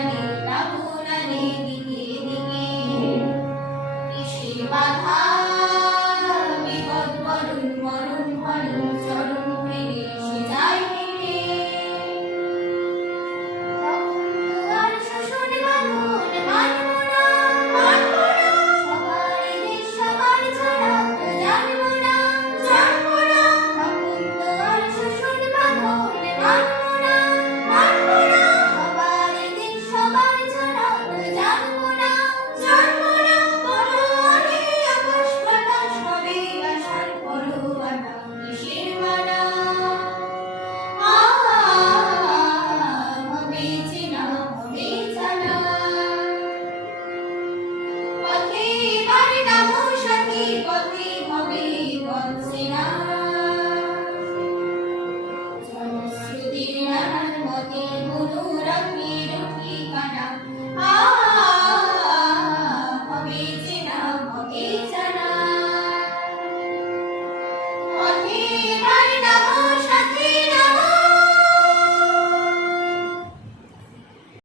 টানে লাগুনানে দিকে দিকে কিসের বাধা বিপদ বরণ মরণ হরণ চরণ ভেঙে সে যায় ভেঙে আর শোষণ বাঁধন মানব না সবার দেশ সবার ছাড়া জানব না তখন তো আর শোষণ বাঁধন মানব না সবার দেশ সবার ছাড়া জানব না বড় আগে আকাশ বাতাস হবে আসার পরোয়ানা কিসের মানা হবে চেনা হবে জানা পথে এবার নামো সাথী পথে হবে পথ চেনা জনশ্রুতির নানান মতে মনোরমের ঠিকানা হবে চেনা হবে জানা পথে